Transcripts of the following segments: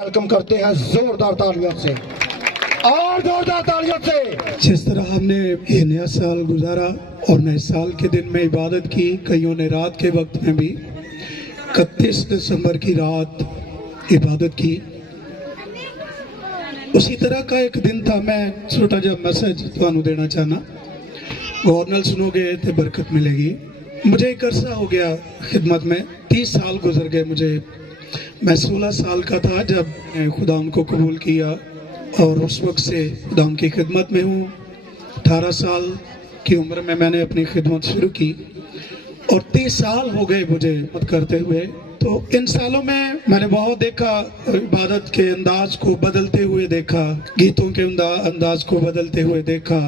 Welcome करते हैं जोरदार तालियों से और जोरदार तालियों से। जिस तरह हमने ये नया साल गुजारा और नए साल के दिन में इबादत की, कईयों ने रात के वक्त में भी 31 दिसंबर की रात इबादत की, उसी तरह का एक दिन था। मैं छोटा जा मैसेज ਤੁਹਾਨੂੰ देना चाहना, गौर नाल सुनोगे तो बरकत मिलेगी। मुझे एक अरसा हो गया खिदमत में, 30 साल गुजर गए मुझे। मैं 16 साल का था जब मैंने खुदा को कबूल किया और उस वक्त से खुदा की खिदमत में हूँ। 18 साल की उम्र में मैंने अपनी खिदमत शुरू की और 30 साल हो गए मुझे खिदमत करते हुए। तो इन सालों में मैंने बहुत देखा, इबादत के अंदाज को बदलते हुए देखा, गीतों के अंदाज को बदलते हुए देखा।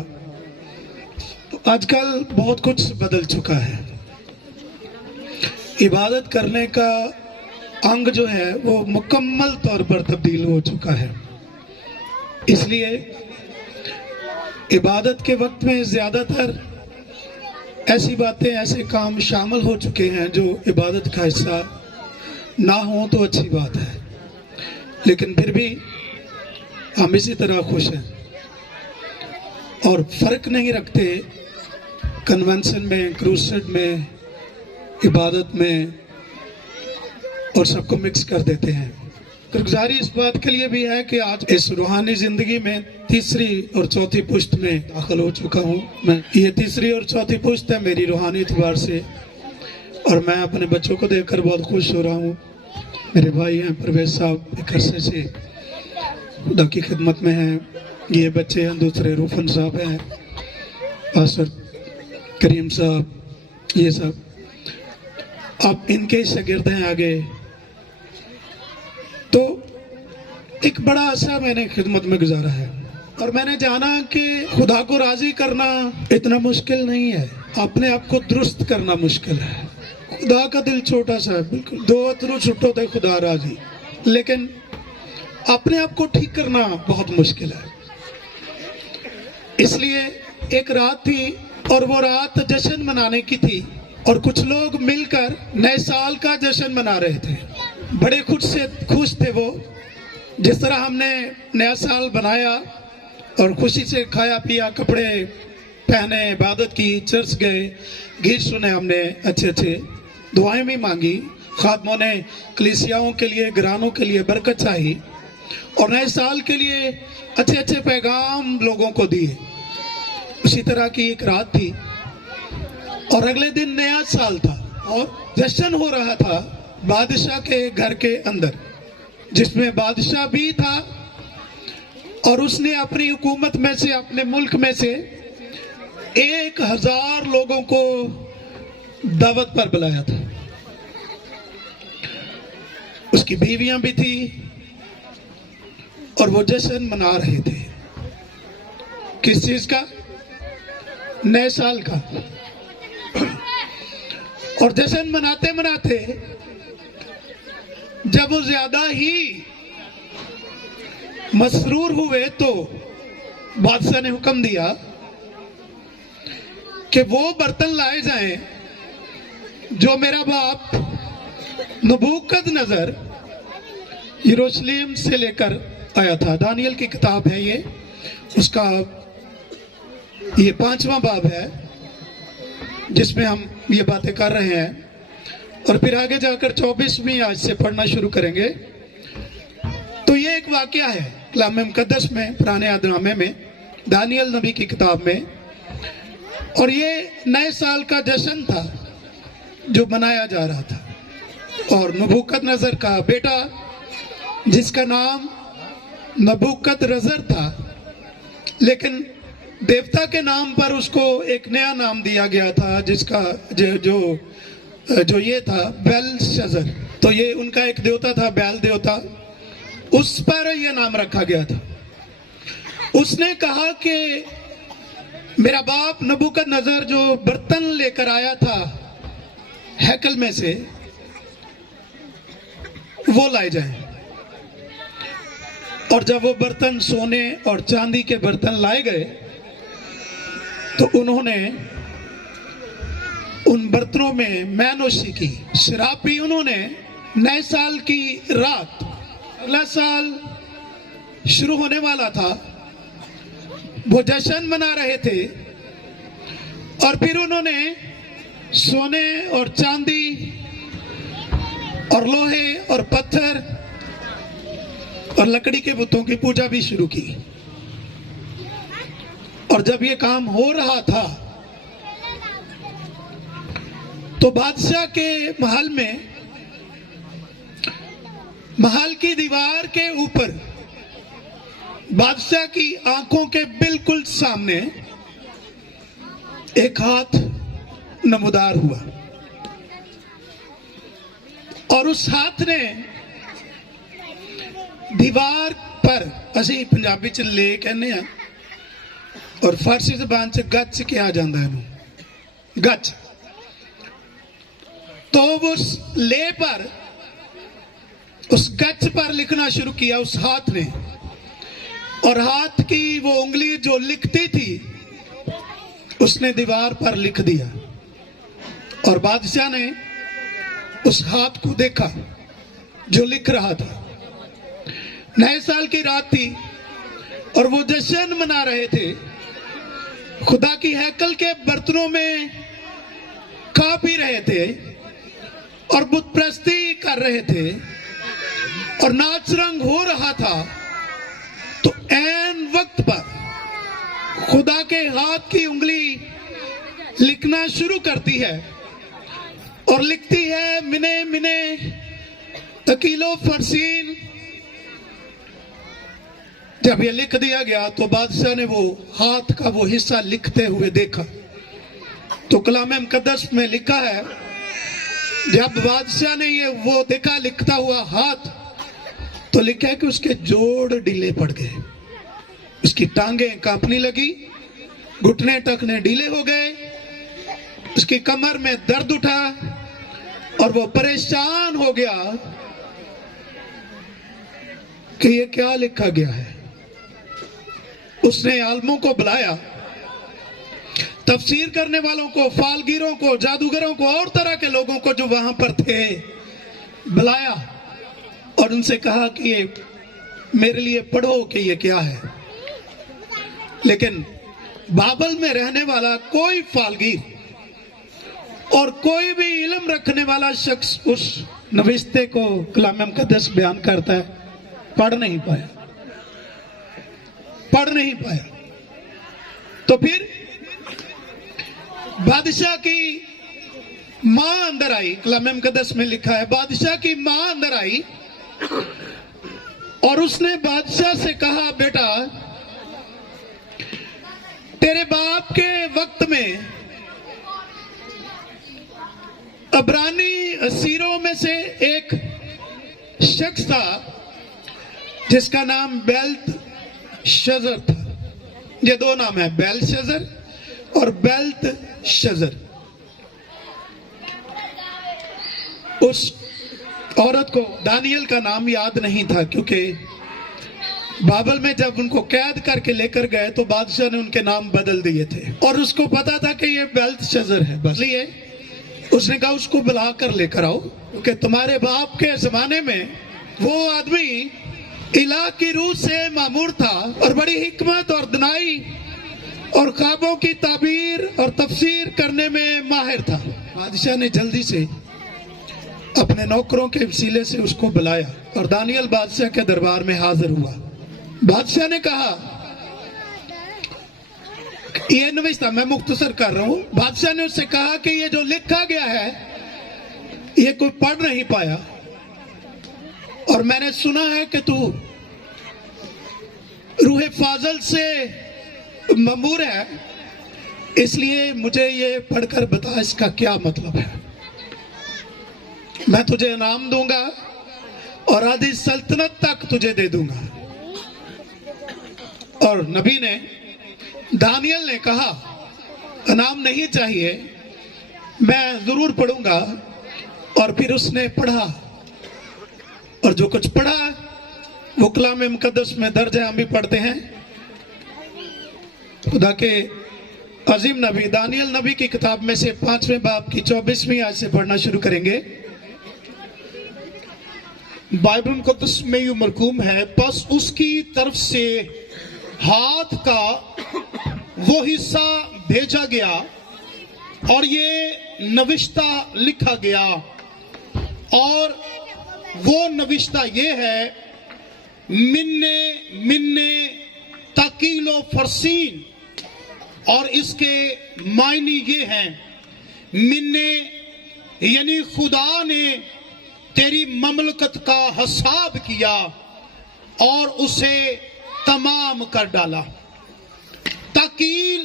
तो आजकल बहुत कुछ बदल चुका है। इबादत करने का अंग जो है वो मुकम्मल तौर पर तब्दील हो चुका है। इसलिए इबादत के वक्त में ज़्यादातर ऐसी बातें, ऐसे काम शामिल हो चुके हैं जो इबादत का हिस्सा ना हो तो अच्छी बात है, लेकिन फिर भी हम इसी तरह खुश हैं और फ़र्क नहीं रखते कन्वेंशन में, क्रूसेड में, इबादत में, और सबको मिक्स कर देते हैं। शुक्रगुजारी इस बात के लिए भी है कि आज इस रूहानी ज़िंदगी में तीसरी और चौथी पुश्त में दाखिल हो चुका हूँ। मैं ये तीसरी और चौथी पुश्त है मेरी रूहानी एतबार से, और मैं अपने बच्चों को देखकर बहुत खुश हो रहा हूँ। मेरे भाई हैं परवेज साहब, एक अरसे से खुदा की खिदमत में हैं। ये बच्चे हैं, दूसरे रूफन साहब हैं, पास्टर करीम साहब, ये सब अब इनके शागिर्द हैं आगे। तो एक बड़ा अरसा मैंने खिदमत में गुजारा है और मैंने जाना कि खुदा को राजी करना इतना मुश्किल नहीं है, अपने आप को दुरुस्त करना मुश्किल है। खुदा का दिल छोटा सा है, बिल्कुल दो अतरू छुट्टो थे खुदा राजी, लेकिन अपने आप को ठीक करना बहुत मुश्किल है। इसलिए एक रात थी और वो रात जश्न मनाने की थी और कुछ लोग मिलकर नए साल का जश्न मना रहे थे। बड़े खुश थे वो, जिस तरह हमने नया साल बनाया और खुशी से खाया पिया, कपड़े पहने, इबादत की, चर्च गए, गीत सुने हमने, अच्छे दुआएं भी मांगी, खादमों ने कलीसियाओं के लिए, घरानों के लिए बरकत चाही और नए साल के लिए अच्छे पैगाम लोगों को दिए। उसी तरह की एक रात थी और अगले दिन नया साल था और जश्न हो रहा था बादशाह के घर के अंदर, जिसमें बादशाह भी था और उसने अपनी हुकूमत में से, अपने मुल्क में से 1000 लोगों को दावत पर बुलाया था। उसकी बीवियां भी थी और वो जश्न मना रहे थे। किस चीज का? नए साल का। और जश्न मनाते मनाते जब वो ज्यादा ही मसरूर हुए तो बादशाह ने हुक्म दिया कि वो बर्तन लाए जाएं जो मेरा बाप नबूकदनेस्सर यरूशलेम से लेकर आया था। दानियल की किताब है ये, उसका ये 5वां बाब है जिसमें हम ये बातें कर रहे हैं और फिर आगे जाकर 24वीं आज से पढ़ना शुरू करेंगे। तो ये एक वाकया है कलाम मुकद्दस में, पुराने अहदनामे में, दानियल नबी की किताब में, और ये नए साल का जश्न था जो मनाया जा रहा था। और नबूकदनेस्सर का बेटा, जिसका नाम नबूकदरज्जर था, लेकिन देवता के नाम पर उसको एक नया नाम दिया गया था, जिसका जो ये था बेलशज़र। तो ये उनका एक देवता था, बैल देवता, उस पर यह नाम रखा गया था। उसने कहा कि मेरा बाप नबूकदनेस्सर जो बर्तन लेकर आया था हैकल में से, वो लाए जाए। और जब वो बर्तन सोने और चांदी के बर्तन लाए गए तो उन्होंने उन बर्तनों में मैनोशी की, शराब पी। उन्होंने नए साल की रात अगला साल शुरू होने वाला था, वो जश्न मना रहे थे और फिर उन्होंने सोने और चांदी और लोहे और पत्थर और लकड़ी के बुतों की पूजा भी शुरू की। और जब ये काम हो रहा था तो बादशाह के महल में, महल की दीवार के ऊपर, बादशाह की आंखों के बिल्कुल सामने एक हाथ नमूदार हुआ और उस हाथ ने दीवार पर, ਅਸੀਂ ਪੰਜਾਬੀ ਚ ਲੈ ਕਹਿੰਦੇ ਆ और फारसी ਜ਼ਬਾਨ ਚ ਗੱਚ ਕਿਹਾ ਜਾਂਦਾ ਇਹਨੂੰ, ਗੱਚ। तो उस ले पर, उस गच पर लिखना शुरू किया उस हाथ ने, और हाथ की वो उंगली जो लिखती थी उसने दीवार पर लिख दिया। और बादशाह ने उस हाथ को देखा जो लिख रहा था। नए साल की रात थी और वो जश्न मना रहे थे, खुदा की हैकल के बर्तनों में खा पी रहे थे और बुत परस्ती कर रहे थे और नाच रंग हो रहा था। तो ऐन वक्त पर खुदा के हाथ की उंगली लिखना शुरू करती है और लिखती है, मिने मिने तकीलो फरसीन। जब ये लिख दिया गया तो बादशाह ने वो हाथ का वो हिस्सा लिखते हुए देखा। तो कलाम मुकद्दस में लिखा है, जब बादशाह ने ये वो देखा लिखता हुआ हाथ, तो लिखा है कि उसके जोड़ ढीले पड़ गए, उसकी टांगें कांपने लगी, घुटने टखने ढीले हो गए, उसकी कमर में दर्द उठा और वो परेशान हो गया कि ये क्या लिखा गया है। उसने आलमों को बुलाया, तफसीर करने वालों को, फालगीरों को, जादूगरों को और तरह के लोगों को जो वहां पर थे बुलाया और उनसे कहा कि ये मेरे लिए पढ़ो कि ये क्या है। लेकिन बाबल में रहने वाला कोई फालगीर और कोई भी इल्म रखने वाला शख्स उस नविश्ते को कलाम मुकद्दस बयान करता है, पढ़ नहीं पाया। तो फिर बादशाह की मां अंदर आई, कलाम मुकद्दस में लिखा है, बादशाह की मां अंदर आई और उसने बादशाह से कहा, बेटा तेरे बाप के वक्त में अब्रानी असीरों में से एक शख्स था जिसका नाम बेल्तशज़र था। ये दो नाम है, बेल्तशज़र और बेल्तशज़र। उस औरत को दानियल का नाम याद नहीं था, क्योंकि बाबल में जब उनको कैद करके लेकर गए तो बादशाह ने उनके नाम बदल दिए थे और उसको पता था कि ये बेल्तशज़र है। बस लिए उसने कहा उसको बुला कर लेकर आओ, क्योंकि तुम्हारे बाप के जमाने में वो आदमी इलाह की रूह से मामूर था और बड़ी हिकमत और दनाई और ख्वाबों की ताबीर और तफसीर करने में माहिर था। बादशाह ने जल्दी से अपने नौकरों के वसीले से उसको बुलाया और दानियल बादशाह के दरबार में हाजिर हुआ। बादशाह ने कहा, ये नविश्ता मैं मुख्तसर कर रहा हूं, बादशाह ने उससे कहा कि ये जो लिखा गया है ये कोई पढ़ नहीं पाया और मैंने सुना है कि तू रूह फाजल से ममूर है, इसलिए मुझे ये पढ़कर बता इसका क्या मतलब है। मैं तुझे इनाम दूंगा और आधी सल्तनत तक तुझे दे दूंगा। और नबी ने, दानियल ने कहा, इनाम नहीं चाहिए, मैं जरूर पढ़ूंगा। और फिर उसने पढ़ा और जो कुछ पढ़ा वो कलाम मुकद्दस में दर्ज है, हम भी पढ़ते हैं। खुदा के अजीम नबी दानियल नबी की किताब में से 5वें बाब की 24वीं आयत से पढ़ना शुरू करेंगे। बाइबल मुकद्दस में ये मरकूम है, बस उसकी तरफ से हाथ का वो हिस्सा भेजा गया और ये नविश्ता लिखा गया, और वो नविश्ता ये है, मिन्ने मिन्ने तकीलो फरसीन, और इसके मायने ये हैं, मिन्ने यानी खुदा ने तेरी ममलकत का हिसाब किया और उसे तमाम कर डाला। तकील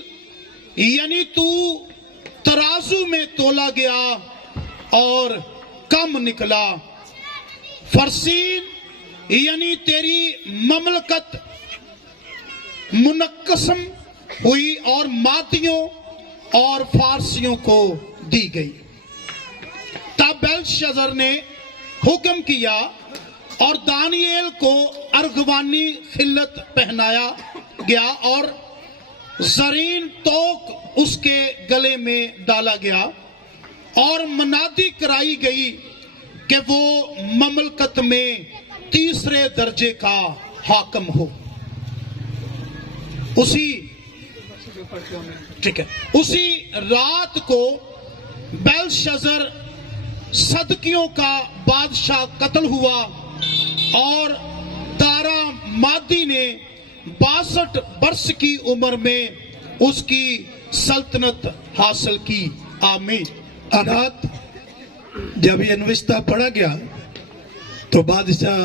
यानी तू तराजू में तोला गया और कम निकला। फरसीन यानी तेरी ममलकत मुनक्कसम हुई और मादियों और फारसियों को दी गई। तब बेलशस्सर ने हुक्म किया और दानियेल को अर्गवानी खिल्लत पहनाया गया और जरीन तोक उसके गले में डाला गया और मनादी कराई गई कि वो ममलकत में तीसरे दर्जे का हाकम हो। उसी रात को बेलशस्सर सदकियों का बादशाह कत्ल हुआ और दारा मादी ने 62 वर्ष की उम्र में उसकी सल्तनत हासिल की। आमीन। रात जब ये नविश्ता पढ़ा गया तो बादशाह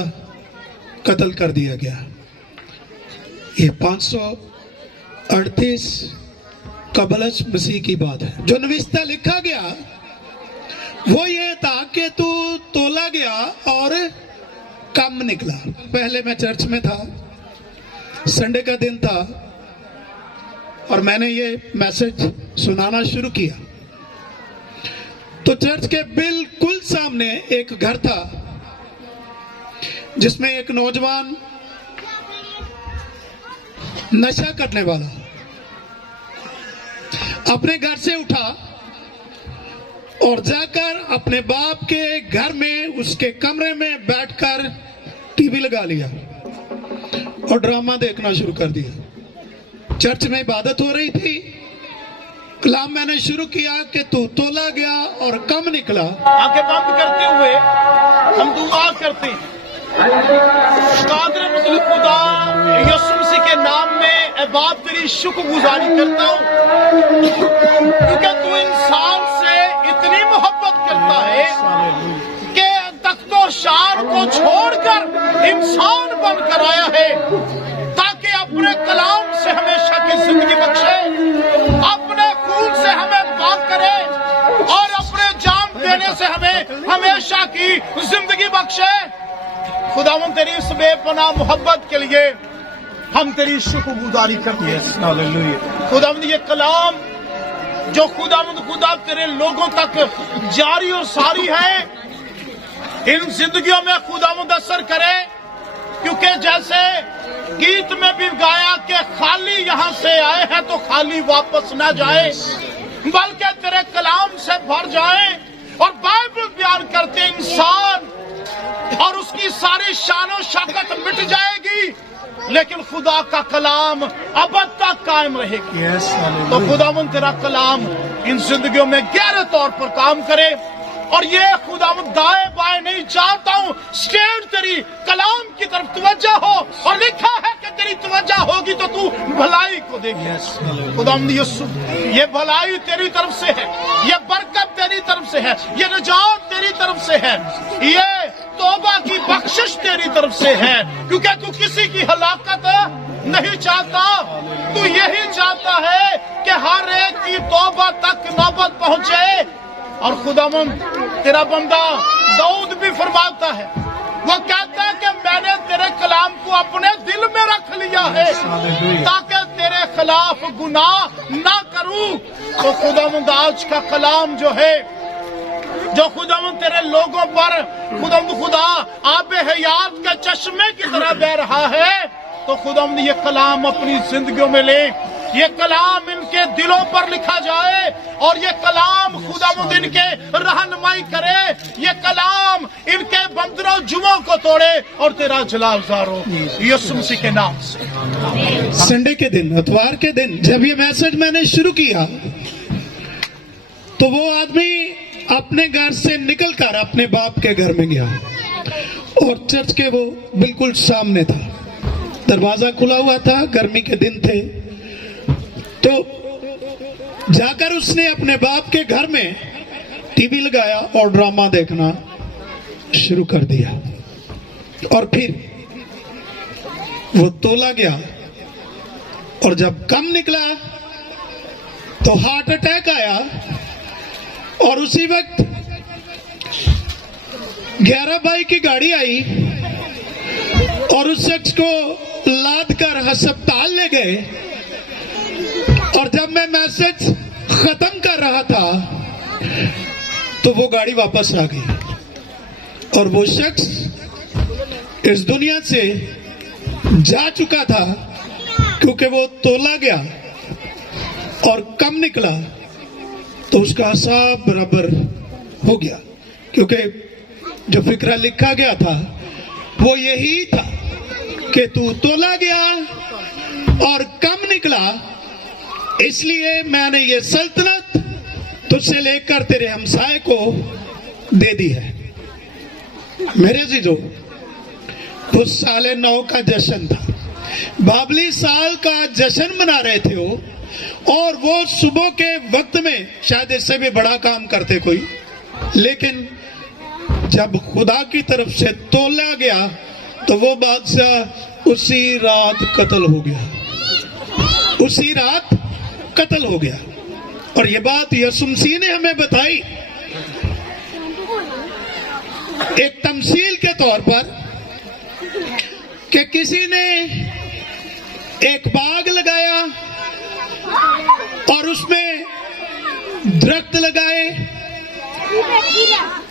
कत्ल कर दिया गया। ये 538 कबलस मसीह की बात है। जो नविश्ता लिखा गया वो ये था कि तू तोला गया और कम निकला। पहले मैं चर्च में था, संडे का दिन था और मैंने ये मैसेज सुनाना शुरू किया तो चर्च के बिल्कुल सामने एक घर था जिसमें एक नौजवान नशा करने वाला अपने घर से उठा और जाकर अपने बाप के घर में उसके कमरे में बैठकर टीवी लगा लिया और ड्रामा देखना शुरू कर दिया। चर्च में इबादत हो रही थी, कलाम मैंने शुरू किया कि तू तोला गया और कम निकला। आंखें बंद करते हुए हम दुआ करते हैं। कादर मुझे खुदा यीशु मसीह के नाम में ए बात तेरी शुक्रगुजारी करता हूँ क्योंकि तू इंसान से इतनी मोहब्बत करता है कि तख्तो शान को छोड़कर इंसान बनकर आया है ताकि अपने कलाम से हमेशा की जिंदगी बख्शे, अपने खून से हमें पाक करे और अपने जान देने से हमें हमेशा की जिंदगी बख्शे। खुदावंद तेरी इस बेपनाह मोहब्बत के लिए हम तेरी शुक्रगुजारी करते हैं। खुदावंद ये कलाम जो खुदावंद खुदा तेरे लोगों तक जारी और सारी है, इन जिंदगियों में खुदावंद असर करे, क्योंकि जैसे गीत में भी गाया कि खाली यहाँ से आए हैं तो खाली वापस ना जाए, बल्कि तेरे कलाम से भर जाए। और बाइबल बयान करते इंसान और उसकी सारी शानो शौकत मिट जाएगी, लेकिन खुदा का कलाम अब तक कायम रहेगी। तो खुदावंद तेरा कलाम इन जिंदगियों में गहरे तौर पर काम करे। और ये खुदावंद दाएं बाएं नहीं चाहता हूँ, स्टेट तेरी कलाम की तरफ तवज्जो हो, और लिखा है कि तेरी तवज्जो होगी तो तू भलाई को देगी। खुदावंद यीशु ये भलाई तेरी तरफ से है, ये बरकत तेरी तरफ से है, ये निजात तेरी तरफ से है, ये तौबा की बख्शिश तेरी तरफ से है, क्योंकि तू किसी की हलाकत नहीं चाहता। तू यही चाहता है कि हर एक की तौबा तक नौबत पहुंचे। और खुदावंद तेरा बंदा दाऊद भी फरमाता है, वो कहता है कि मैंने तेरे कलाम को अपने दिल में रख लिया है ताकि तेरे खिलाफ गुनाह ना करूं। तो खुदावंद आज का कलाम जो है, जो खुदावंद तेरे लोगों पर खुदावंद खुदा आबे हयात के चश्मे की तरह बह रहा है, तो खुदावंद ये कलाम अपनी जिंदगियों में ले, ये कलाम इन इनके दिलों पर लिखा जाए और ये कलाम खुदावंद इनके रहनुमाई करे, ये कलाम इनके बंधनों जुमों को तोड़े और तेरा जलाल ज़ाहिर हो यीशु मसीह के नाम से। संडे के दिन, इतवार के दिन जब ये मैसेज मैंने शुरू किया तो वो आदमी अपने घर से निकलकर अपने बाप के घर में गया और चर्च के वो बिल्कुल सामने था, दरवाजा खुला हुआ था, गर्मी के दिन थे। तो जाकर उसने अपने बाप के घर में टीवी लगाया और ड्रामा देखना शुरू कर दिया। और फिर वो तोला गया और जब कम निकला तो हार्ट अटैक आया और उसी वक्त 11 बाई की गाड़ी आई और उस शख्स को लाद कर अस्पताल ले गए। और जब मैं मैसेज खत्म कर रहा था तो वो गाड़ी वापस आ गई और वो शख्स इस दुनिया से जा चुका था, क्योंकि वो तोला गया और कम निकला तो उसका हिसाब बराबर हो गया। क्योंकि जो फिक्रा लिखा गया था वो यही था कि तू तोला गया और कम निकला, इसलिए मैंने ये सल्तनत तुझसे लेकर तेरे हमसाए को दे दी है। मेरे अजीजों, उस साले 9 का जश्न था, बाबली साल का जश्न मना रहे थे वो, और वो सुबह के वक्त में शायद इससे भी बड़ा काम करते कोई, लेकिन जब खुदा की तरफ से तोला गया तो वो बादशाह उसी रात कत्ल हो गया, उसी रात कत्ल हो गया। और ये बात यीशु मसीह ने हमें बताई एक तमसील के तौर पर कि किसी ने एक बाग लगाया और उसमें दरख्त लगाए,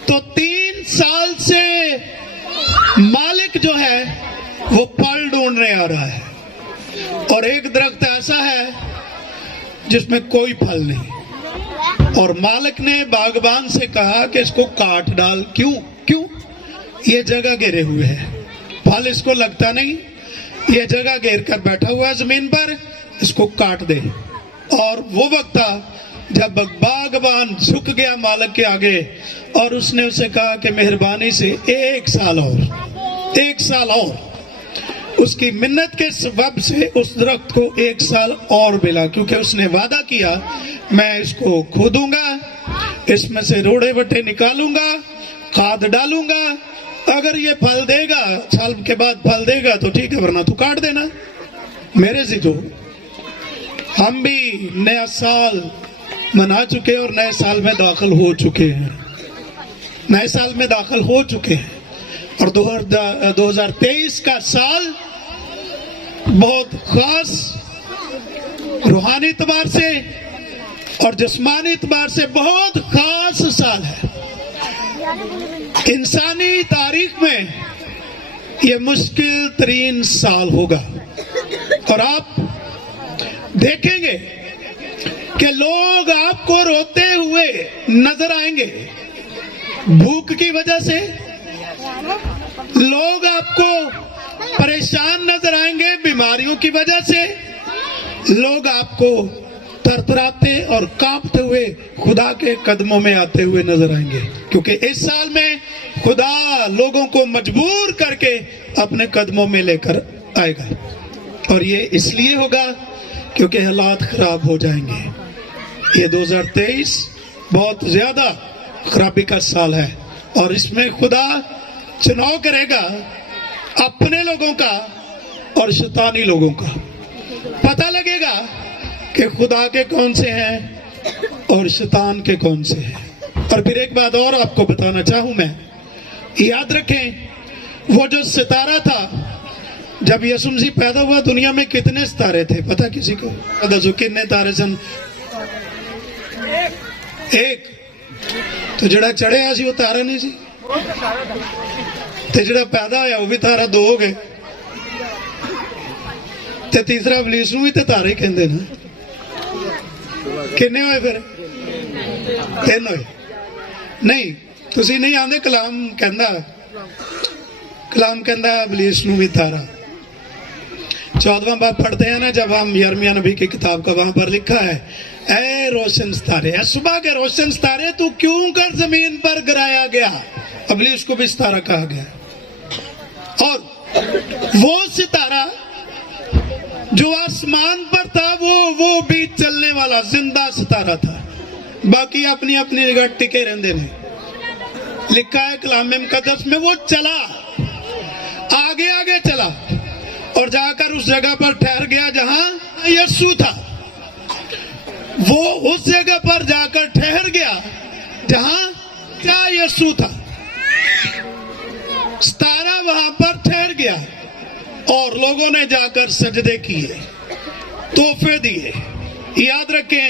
तो 3 साल से मालिक जो है वो फल ढूंढने आ रहा है, और एक दरख्त ऐसा है जिसमें कोई फल नहीं, और मालिक ने बागबान से कहा कि इसको काट डाल। क्यों? ये जगह घेरे हुए है, फल इसको लगता नहीं, ये जगह घेर कर बैठा हुआ है जमीन पर, इसको काट दे। और वो वक्त था जब बागबान झुक गया मालिक के आगे और उसने उसे कहा कि मेहरबानी से 1 साल और उसकी मिन्नत के सबब से उस दरख्त को 1 साल और मिला, क्योंकि उसने वादा किया मैं इसको खोदूंगा, इसमें से रोड़े वटे निकालूंगा, खाद डालूंगा, अगर ये फल देगा, साल के बाद फल देगा तो ठीक है, वरना तो काट देना। मेरे अजीजों, हम भी नया साल मना चुके और नए साल में दाखिल हो चुके हैं, और 2023 का साल बहुत खास रूहानी एतबार से और जिस्मानी एतबार से बहुत खास साल है। इंसानी तारीख में ये मुश्किल तरीन साल होगा, और आप देखेंगे कि लोग आपको रोते हुए नजर आएंगे भूख की वजह से, लोग आपको परेशान नजर आएंगे बीमारियों की वजह से, लोग आपको थरथराते और कांपते हुए खुदा के कदमों में आते हुए नजर आएंगे, क्योंकि इस साल में खुदा लोगों को मजबूर करके अपने कदमों में लेकर आएगा। और ये इसलिए होगा क्योंकि हालात खराब हो जाएंगे। ये 2023 बहुत ज्यादा खराबी का साल है, और इसमें खुदा चुनाव करेगा अपने लोगों का और शैतानी लोगों का। पता लगेगा कि खुदा के कौन से हैं और शैतान के कौन से हैं। और फिर एक बात और आपको बताना चाहूं मैं, याद रखें, वो जो सितारा था जब यीशु मसीह पैदा हुआ, दुनिया में कितने सितारे थे पता किसी को? दसो कितने तारे सन? एक। तो जड़ा चढ़िया सी वो तारा नहीं सी, ते जड़ा पैदा होया वो भी तारा 2 हो गए, ते तीसरा इबलीस नूं भी ते तारे कहंदे ना। ਕਿੰਨੇ ਹੋਏ ਫਿਰ? 3 ਹੋਏ। ਨਹੀਂ ਤੁਸੀਂ ਨਹੀਂ ਆਂਦੇ। ਕਲਾਮ ਕਹਿੰਦਾ इब्लीस ਨੂੰ ਵੀ तारा। 14वां बाब पढ़ते हैं ना, जब हम यिर्मयाह नबी की किताब का, वहां पर लिखा है, ऐ रोशन सितारे, ऐ सुबह के रोशन सितारे, तू क्यों कर जमीन पर गिराया गया। इब्लीस को भी सितारा कहा गया। और वो सितारा जो आसमान पर था, वो भी चलने वाला जिंदा सितारा था। बाकी अपनी अपनी जगह टिके रहते ने। लिखा है कलाम मुकद्दस में, वो चला, आगे आगे चला और जाकर उस जगह पर ठहर गया जहां यीशु था। वो उस जगह पर जाकर ठहर गया जहां यीशु था। सितारा वहां पर ठहर गया और लोगों ने जाकर सजदे किए, तोहफे दिए। याद रखें,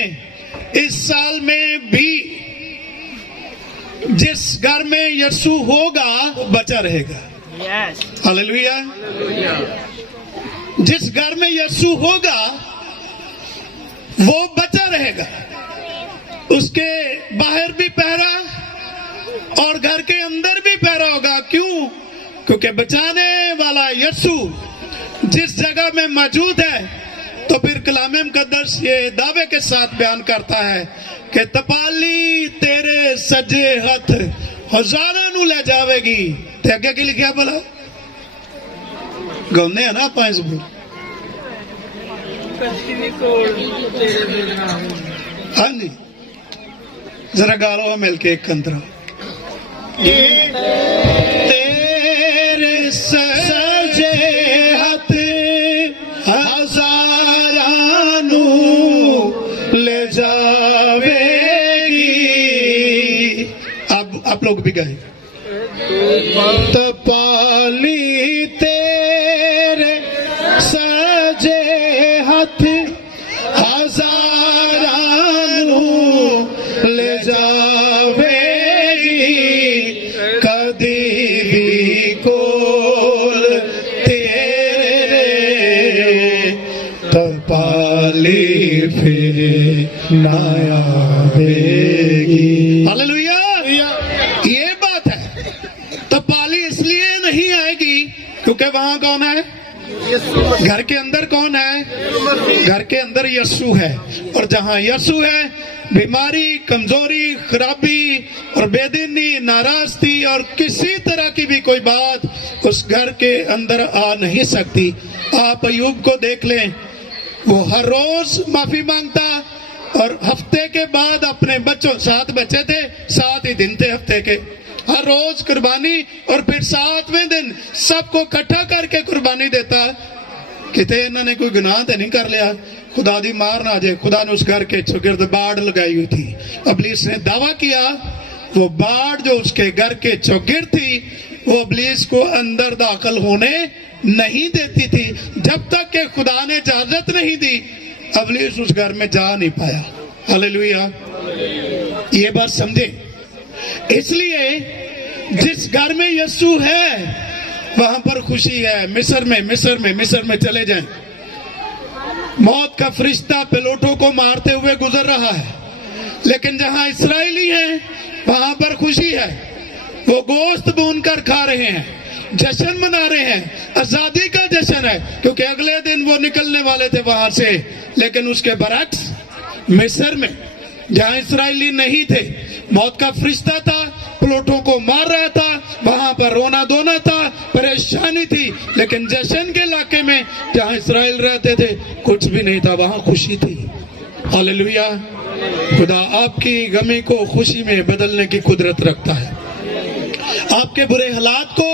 इस साल में भी जिस घर में यीशु होगा वो बचा रहेगा। हालेलुया। जिस घर में यीशु होगा वो बचा रहेगा। उसके बाहर भी पहरा और घर के अंदर भी पहरा होगा। क्यों? क्योंकि बचाने वाला यीशु जिस जगह में मौजूद है। तो फिर कलाम मुकद्दस ये दावे के साथ बयान करता है कि तपाली तेरे सजे हथ हजारों नू ले जावेगी। ते अगे की लिखा भला? गाने हैं ना आप जबूर। हाँ जी, जरा गा लो मिलके एक कंतरा। तेरे सजे हथ हजारां नू ले जावेगी। अब आप लोग भी गाए। तपाली तेरे सजे हथ हजारां नू ले जावेगी। कदी भी कोल तेरे तपाली फिर ना आवेगी। हालेलुया। ये बात है। तपाली इसलिए नहीं आएगी क्योंकि वहां कौन है? घर के अंदर कौन है? घर के अंदर यीशु है। और जहां यीशु है, बीमारी, कमजोरी, खराबी और बेदीनी, नाराजगी और किसी तरह की भी कोई बात उस घर के अंदर आ नहीं सकती। आप अय्यूब को देख लें, वो हर रोज माफी मांगता और हफ्ते के बाद अपने बच्चों, 7 बच्चे थे, 7 ही दिन थे हफ्ते के, हर रोज कुर्बानी और फिर 7वें दिन सबको इकट्ठा करके कुर्बानी देता। किते इन्होंने कोई गुनाह तो नहीं कर लिया, खुदा दी मार ना जाए। खुदा ने उस घर के चौगिर्द बाड़ लगाई हुई थी। इब्लीस ने दावा किया वो बाड़ जो उसके घर के चौगिर्द थी वो इब्लीस को अंदर दाखिल होने नहीं देती थी। जब तक कि खुदा ने इजाजत नहीं दी, इब्लीस उस घर में जा नहीं पाया। हालेलुया। ये बात समझे। इसलिए जिस घर में यीशु है वहां पर खुशी है। मिस्र में चले जाएं, मौत का फरिश्ता पिलोटों को मारते हुए गुजर रहा है, लेकिन जहां इस्राएली हैं वहां पर खुशी है। वो गोश्त भून कर खा रहे हैं, जश्न मना रहे हैं, आजादी का जश्न है, क्योंकि अगले दिन वो निकलने वाले थे वहां से। लेकिन उसके बरक्स मिस्र में जहां इस्राएली नहीं थे, मौत का फरिश्ता था, प्लोटों को मार रहा था, वहां पर रोना धोना था, परेशानी थी। लेकिन जश्न के इलाके में जहां इस्राएल रहते थे कुछ भी नहीं था, वहां खुशी थी। हालेलुया। खुदा आपकी गमी को खुशी में बदलने की कुदरत रखता है। आपके बुरे हालात को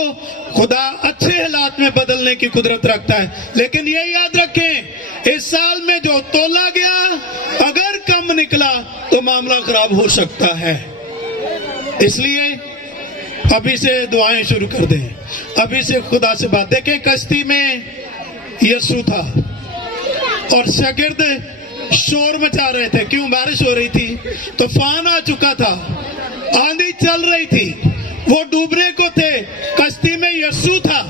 खुदा अच्छे हालात में बदलने की कुदरत रखता है। लेकिन ये याद रखें, इस साल में जो तोला गया अगर कम निकला तो मामला खराब हो सकता है। इसलिए अभी से दुआएं शुरू कर दें, अभी से खुदा से बात। देखें, कश्ती में यीशु था और शागिर्द शोर मचा रहे थे। क्यों? बारिश हो रही थी, तूफान आ चुका था, आंधी चल रही थी, वो डूबने को थे। कश्ती में यीशु था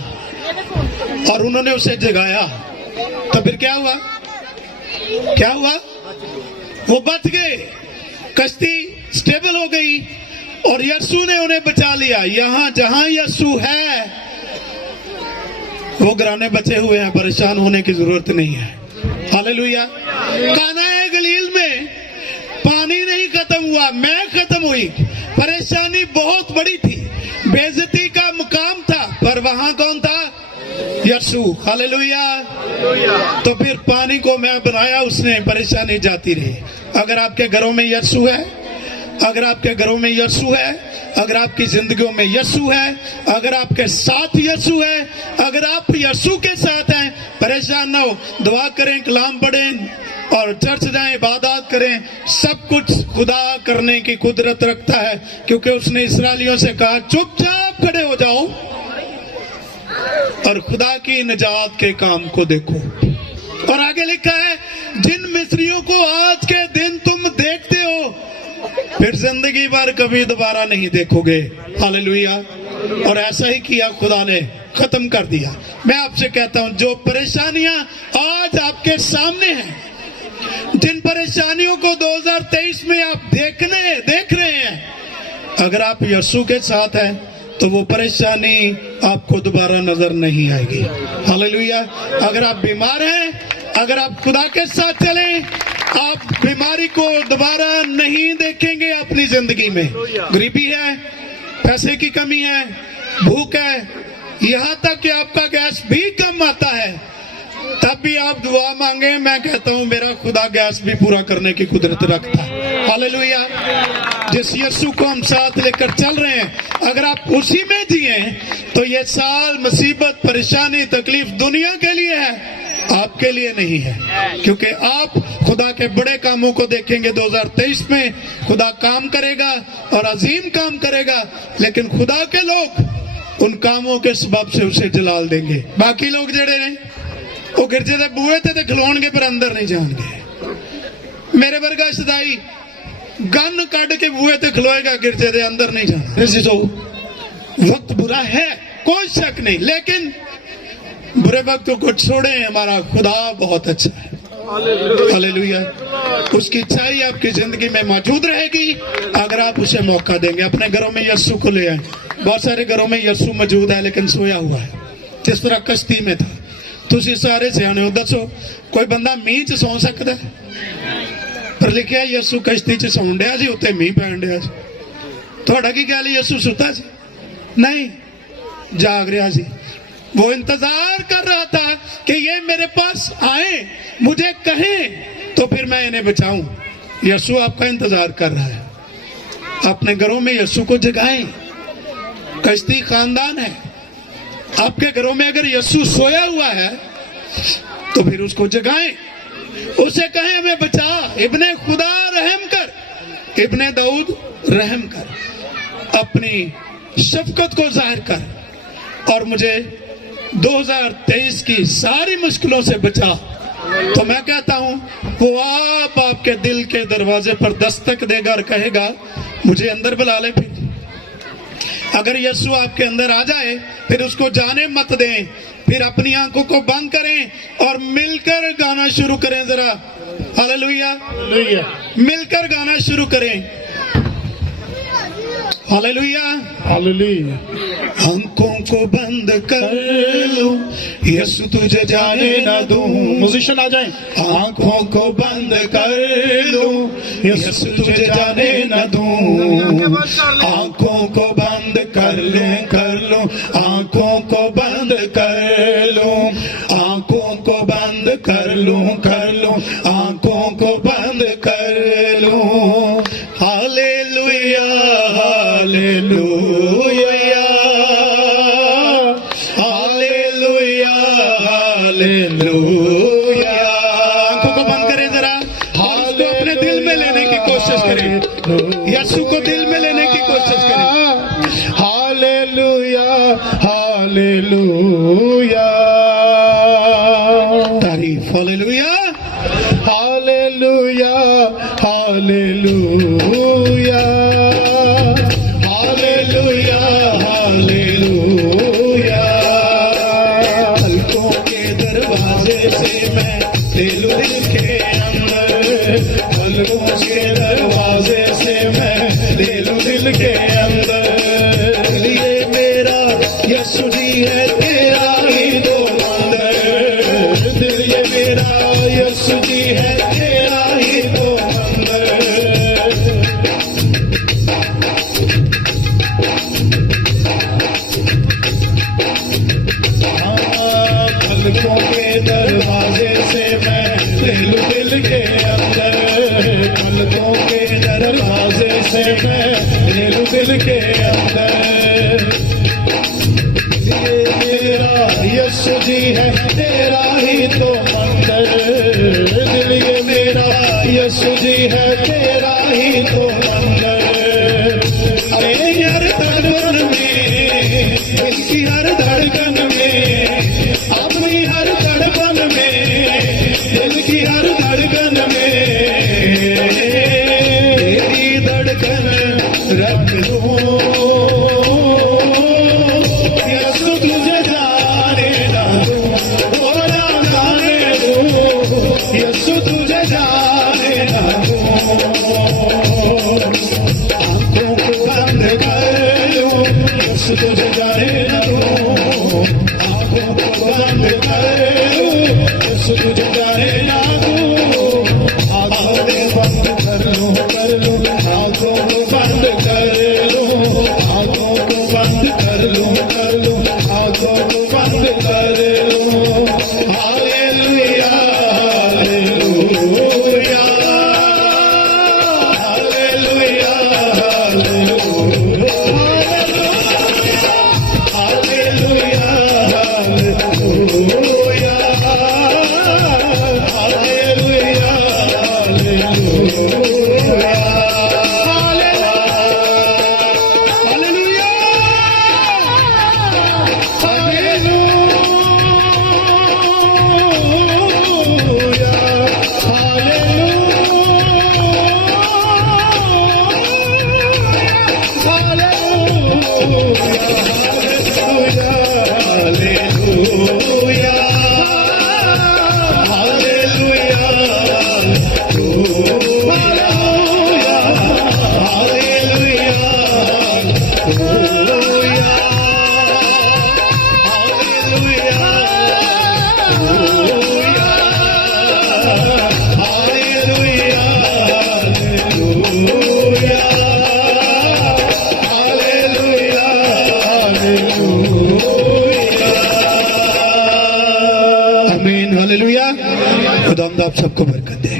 और उन्होंने उसे जगाया। तो फिर क्या हुआ? वो बच गए, कश्ती स्टेबल हो गई और यीशु ने उन्हें बचा लिया। यहां जहां यीशु है वो घराने बचे हुए हैं, परेशान होने की जरूरत नहीं है। हालेलुया। काना गलील में पानी नहीं खत्म हुआ, मैं खत्म हुई। परेशानी बहुत बड़ी थी, बेइज्जती का मुकाम था, पर वहां कौन था? यीशु। हालेलुया। तो फिर पानी को मैं बनाया, उसने, परेशानी जाती रही। अगर आपके घरों में यीशु है, अगर आपके घरों में यीशु है, अगर आपकी जिंदगियों में यीशु है, अगर आपके साथ यीशु है, अगर आप यीशु के साथ हैं, परेशान ना हो, दुआ करें, कलाम पढ़ें और चर्च जाएं, इबादत करें। सब कुछ खुदा करने की कुदरत रखता है, क्योंकि उसने इस्राएलियों से कहा चुपचाप खड़े हो जाओ और खुदा की निजात के काम को देखो। और आगे लिखा है, जिन मिस्रियों को आज के दिन तुम देखते हो फिर जिंदगी भर कभी दोबारा नहीं देखोगे। हालेलुया। और ऐसा ही किया, खुदा ने खत्म कर दिया। मैं आपसे कहता हूं, जो परेशानियां आज आपके सामने हैं, जिन परेशानियों को 2023 में आप देख रहे हैं, अगर आप यीशु के साथ हैं तो वो परेशानी आपको दोबारा नजर नहीं आएगी। हालेलुया। अगर आप बीमार हैं, अगर आप खुदा के साथ चलें, आप बीमारी को दोबारा नहीं देखेंगे अपनी जिंदगी में। गरीबी है, पैसे की कमी है, भूख है, यहां तक कि आपका गैस भी कम आता है, तब भी आप दुआ मांगे। मैं कहता हूं, मेरा खुदा गैस भी पूरा करने की कुदरत रखता है। हालेलुया। जिस यीशु को हम साथ लेकर चल रहे हैं, अगर आप उसी में जिए तो ये साल मुसीबत, परेशानी, तकलीफ दुनिया के लिए है, आपके लिए नहीं है। क्योंकि आप खुदा के बड़े कामों को देखेंगे। 2023 में खुदा काम करेगा और अजीम काम करेगा, लेकिन खुदा के लोग उन कामों के सबब से उसे जलाल देंगे। बाकी लोग जड़े ने वो गिरजे दे बूहे ते खलोणगे पर अंदर नहीं जाएंगे। मेरे वर्गा सदाई गन कट के बूहे ते खलोएगा, गिरजे दे अंदर नहीं जाना। वक्त बुरा है, कोई शक नहीं, लेकिन बुरे वक्त को छोड़े, हमारा खुदा बहुत अच्छा है। हालेलुया। उसकी इच्छाई आपकी जिंदगी में मौजूद रहेगी अगर आप उसे मौका देंगे। अपने घरों में यीशु को ले आए। बहुत सारे घरों में यीशु मौजूद है लेकिन सोया हुआ है, जिस तरह कश्ती में था। तुसी सारे सियाने हो, दसो कोई बंदा मीह च सौ सकता है? पर लिखिया यीशु कश्ती च सौन डिया जी, उत्ते मीह पैन डिया जी। थोड़ा की ख्याल यीशु सुता जी? नहीं, जाग रहा जी। वो इंतजार कर रहा था कि ये मेरे पास आए, मुझे कहें तो फिर मैं इन्हें बचाऊं। यीशु आपका इंतजार कर रहा है। अपने घरों में यीशु को जगाएं। कश्ती खानदान है, आपके घरों में अगर यीशु सोया हुआ है तो फिर उसको जगाएं, उसे कहें हमें बचा, इब्ने खुदा रहम कर, इब्ने दाऊद रहम कर, अपनी शफकत को जाहिर कर और मुझे 2023 की सारी मुश्किलों से बचा। तो मैं कहता हूं, वो आपके दिल के दरवाजे पर दस्तक देगा और कहेगा मुझे अंदर बुला ले। फिर अगर यीशु आपके अंदर आ जाए फिर उसको जाने मत दें, फिर अपनी आंखों को बंद करें और मिलकर गाना शुरू करें। जरा हालेलुया, मिलकर गाना शुरू करें। Hallelujah, hallelujah. आंखों को बंद कर लो, यीशु तुझे जाने न दूं। म्यूजिशियन आ जाएं। आंखों को बंद कर लो, यीशु तुझे जाने न दूं। आंखों को बंद कर लो, आंखों को बंद कर लो, आंखों को बंद कर लो, आंखों को बंद कर लो। Hallelujah, hallelujah, hallelujah, hallelujah. आंखों को बंद करें जरा, उसको अपने दिल में लेने की कोशिश करें, यीशु को दिल में लेने की कोशिश करें। हालेलुया, हालेलुया, तारीफ। Hallelujah, hallelujah, hallelujah, hallelujah, hallelujah. पलकों के दरवाजे से मैं ले लूं दिल के अंदर, पलकों पलकों के दरवाजे से मैं ले लूं दिल के अंदर, पलकों के दरवाजे से मैं ले लूं दिल के अंदर। ये मेरा यीशु जी है, तेरा ही तो मंदिर, दिल ये मेरा यीशु जी है, तेरा ही तो मंदिर। अपनी हर धड़कन में, इसकी हर धड़कन में, अपनी हर धड़कन में, दिल की हर धड़कन में तेरी धड़कन रख दूं। यीशु तुझे जाने ना दूं, ओ ना जाने दूं, यीशु तुझे जाने ना दूं। आंखों को बंद कर लूं, यीशु तुझे जाने ना दूं, आंखों को बंद कर लूं, यीशु तुझे जाने ना दूं। आंखें बंद कर लूं, आंखों को बंद कर लूं, आंखों को बंद कर लूं, आंखों को बंद कर लूं। Hallelujah hallelujah hallelujah hallelujah hallelujah hallelujah आमीन हालेलुया। खुदा आप सबको बरकत दे।